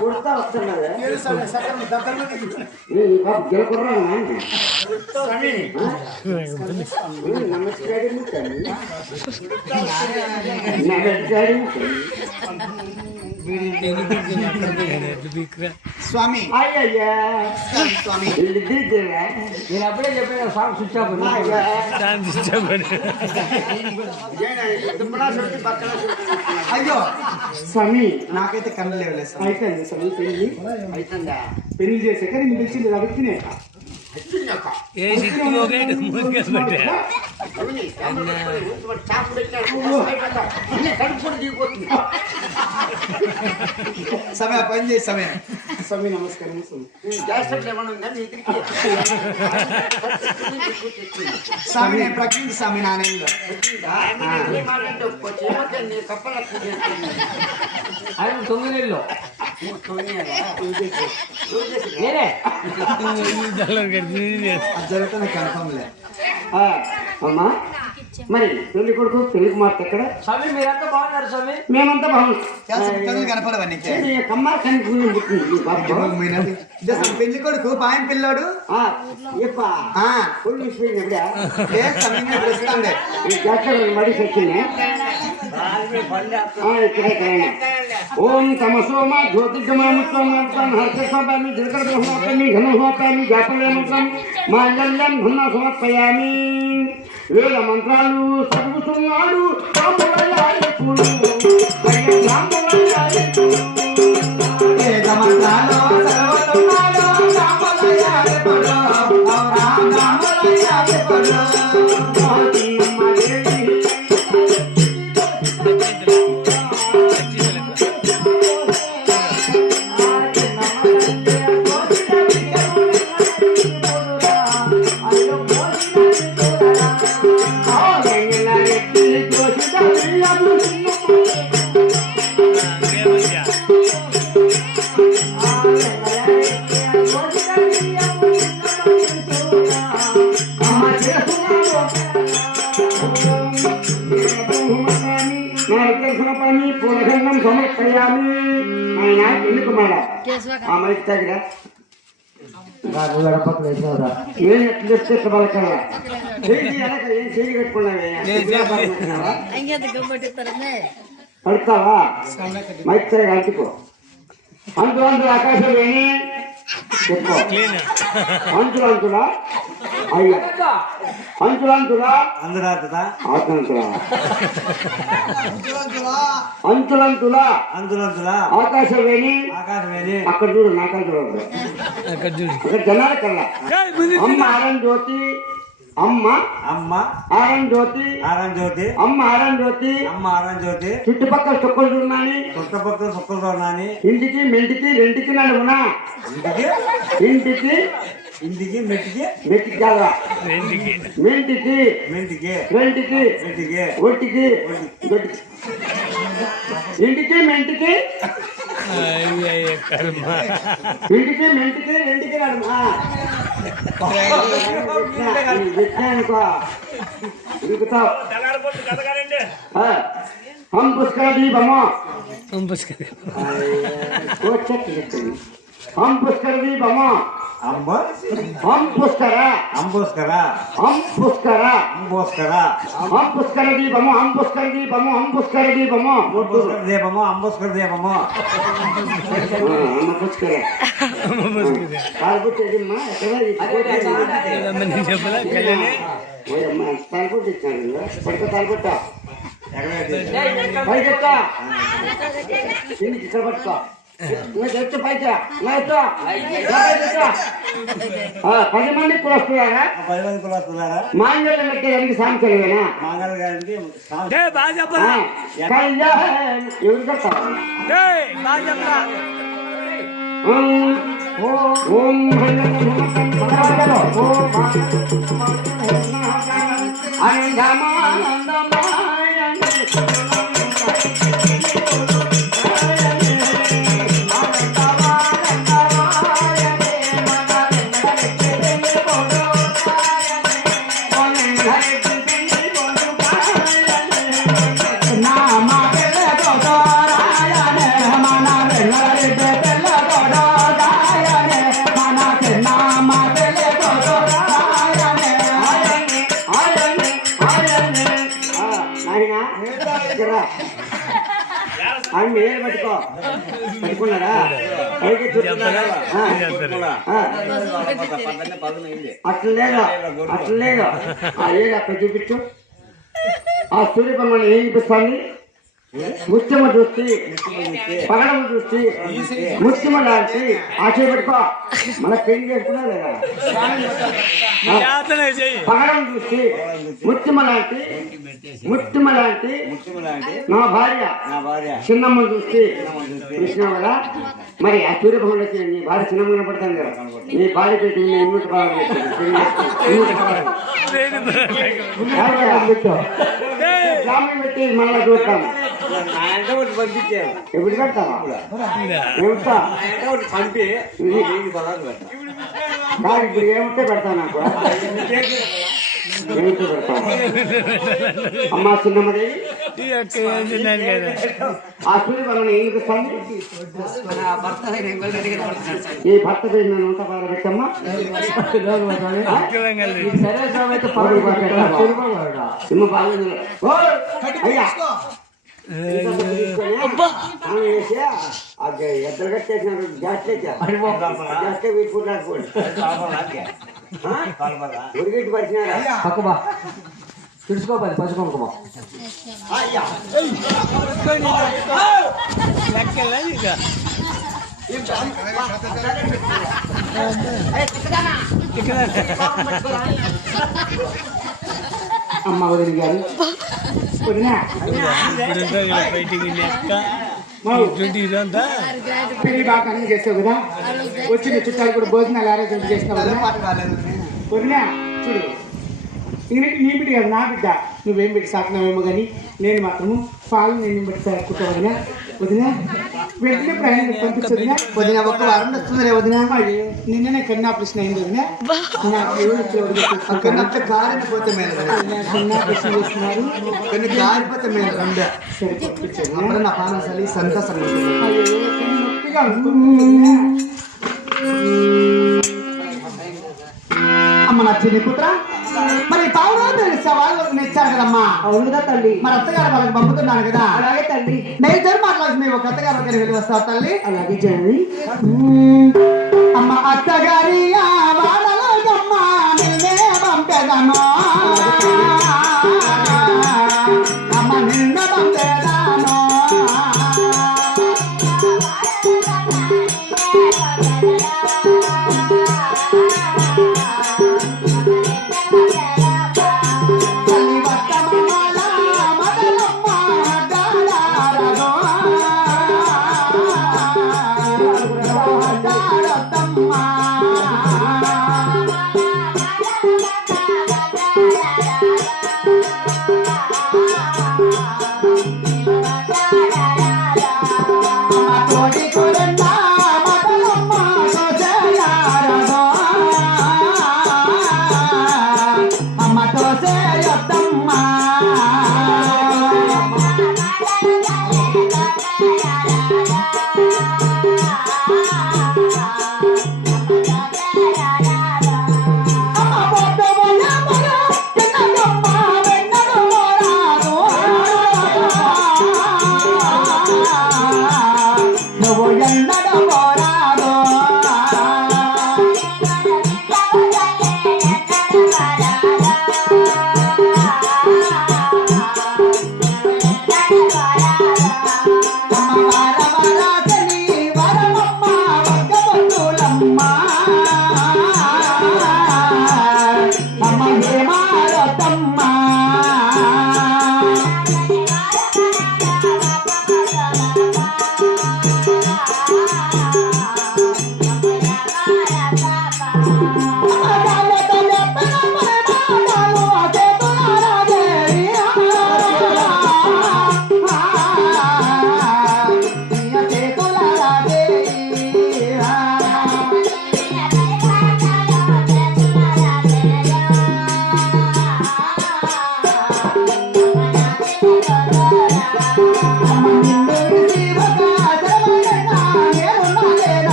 కొడతా వస్తున్నదా గెలకుర్రా స్వామి అయ్యయ్యా స్వామి నేను అప్పుడే చెప్పాను సాంగ్ స్విచ్ ఆఫ్ అయ్యో స్వామి నాకైతే కళ్ళు లేవలేదు స్వామి. అయిపోయింది స్వామి పెళ్లి అవుతుందా? పెళ్లి చేసాక నేను పిలిచింది అడుగుతున్నాయి సమయ పని చేసి సమయం. స్వామి నమస్కారం స్వామి నేను ప్రకృతి స్వామి నాణ్యంలో ఆయన 9 నెలలు జరుగుతున్న కన్ఫర్మ్ లే. అమ్మా మరి పెళ్లి కొడుకు పెళ్లి కుమార్తె ఎక్కడ స్వామి మీరంతా బాగున్నారు స్వామి. మేమంతా బాగున్నాం కనపడవా నీకే? కమ్మార్ కనిపించింది పుట్టింది పెళ్లి కొడుకు పాయం పిల్లోడు మడి సచ్చింది ఓం తమసోమ జ్యోతిర్గమాముత్వం హర్షస్వామి దినకరహోపామి ఘనహోపామి జాపలేముత్వం మాంగళ్యం ఘన సమర్పయామి. వేద మంత్రాలు చదువుతున్నాడు వేద మంత్రాలు పూలగంధం సమర్పయామి. ఆయన ఎందుకు మేడం ఆ మైక్ తగిరా గడపకు వేసావురా ఏం ఎట్లా చెప్తే వాళ్ళకల్లా ఏం చేయి కట్టుకున్నావా పడతావా మైక్ తగ్గ అంటుకో అంతులంతులు ఆకాశం వేణి చెప్పు అంతులంతులా అయ్యా అంతులంతులా అందురాతదా ఆత్మంతులా అంతులంతులా అందులంతులా ఆకాశవేణి ఆకాశమేని అక్కడ చూడు నాకా చూడదు అక్కడ జనాల కల్లా అమ్మ ఆరం జ్యోతి అమ్మ అమ్మ ఆరం జ్యోతి ఆరం జ్యోతి అమ్మ ఆరం జ్యోతి అమ్మ ఆరం జ్యోతి చుట్టుపక్కల చుక్కలు చూడనాని చుట్టపక్కల సుక్కలతో నాని ఇంటికి మెంటికి రెంటికి నడుమునా ఇంటికి ఇంటికి ఇంటికి మెట్టికి మెట్టికి కాదా మెంటికి మెంటికి రెంటికి మెట్టికి ఒట్టికి దొడ్డికి ఇంటికి మెంటికి ఇంటికి మెంటికి రెంటికి నడుమా అనుకో ఇరుగుతావు हम पुष्कर दी बमो हम पुष्कर दी बमो అంబ हम पुष्कर అంబోస్కర हम पुष्कर అంబోస్కర हम पुष्कर दी बमो हम पुष्कर दी बमो हम पुष्कर दी बमो అంబోస్కర దీపము అంబోస్కర దీపము हम पुष्कर తాల్పుట్టేదమ్మా ఎక్కడ తాల్పుట్టు ఇచ్చాను పడుకో తాల్పుట్ట పైకెత్తా ఇక్కడ పట్టుకో నువ్వు పైకి 10 మంది కూడా వస్తున్నారా 10 మంది కూడా వస్తున్నారా మాంగళ్యం పెట్టేదానికి సాంఖ్యలేనా మంగళ గారికి ఎవరు చెప్తారు ఓం ఆయన ఏరు పట్టుకో పట్టుకున్నారా పైకి చుట్టున్నారా అట్లా లేదు అట్లా లేదు ఆ ఏడు అక్కడ చూపించు ఆ సూర్యపరమని ఏం చూపిస్తాను ముత్యమ చూసి పగడము చూసి ముత్యమ లాంటి ఆశయ పెట్టుకో మన పెళ్లి చేసుకున్నా లేదా పగడం చూసి ముత్యమ లాంటి నా భార్య చిన్నమ్మ చూసి కృష్ణ కదా మరి ఆ సూర్యభవన్కి నీ భార్య చిన్నమ్మ పడుతుంది కదా నీ భార్య పెట్టి ఎన్నిటి గ్రామం పెట్టి మళ్ళీ చూస్తాము పంపించారు ఎప్పుడు పెడతావా పంపి ఇప్పుడు ఏమిటే పెడతావు నాకు ఏమిటే పెడతావు అమ్మా చిన్నమ్మది ఆ సూర్యబలం ఏం చూపిస్తాను ఈ భర్త పేరు నేను ఉంటా బాగా పెట్టమ్మా సిమ్మ బాగా అయ్యా ఎద్దరు కట్టేసినారు గ్యాస్ ఉరిగెట్టి పరిచినారా పక్కబా తుడుచుకోవాలి పసుకొమ్మా అమ్మ వదిలి గారు పెళ్లి బాగా అన్ని చేస్తావు కదా వచ్చిన చుట్టాలు కూడా భోజనాలు ఆరోగ్యం చేసినావు కదా వదినా చూడు నీ బిడ్డ కాదు నా బిడ్డ నువ్వేం పెట్టి సాకినావేమో కానీ నేను మాత్రము పాలు నేను పెట్టి సాకుతా వదినా వదినా వెంటనే ప్రయాణం పంపించొదినా వదినా ఒక వారం వస్తుందిలే వదినా నిన్ననే కన్నా ఆపరేషన్ అయింది వదినా నాకు కారిపోతే కన్నాపరేషన్ చేస్తున్నారు కొన్ని కారిపోతే మేము రండి సరే పంపించారు నా పానసాలి సంతోషం నొప్పిగా అమ్మ నా చిన్ని పుత్ర మరి పావురాలు వాళ్ళు ఇచ్చారు కదమ్మా అవును కదా తల్లి మరి అత్తగారు వాళ్ళకి పంపుతున్నాను కదా అలాగే తల్లి నేను ఇద్దరు మాట్లాడుతుంది మేము ఒక అత్తగారు దగ్గర వెళ్ళి వస్తావు తల్లి అలాగే చేయండి అమ్మ అత్తగారి వాళ్ళమ్మ నిన్నే పంపేదాను అమ్మ నిన్న పంపేదాను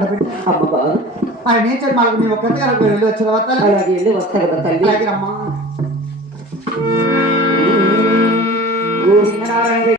ఆడబిడ్డ అమ్మ బాగా ఆయన ఏం చెప్పి మాకు మేము ఒక్కతే వెళ్ళి వచ్చిన తర్వాత అలాగే వెళ్ళి వస్తా కదా తల్లి. అలాగే అమ్మా గోవిందనారాయణ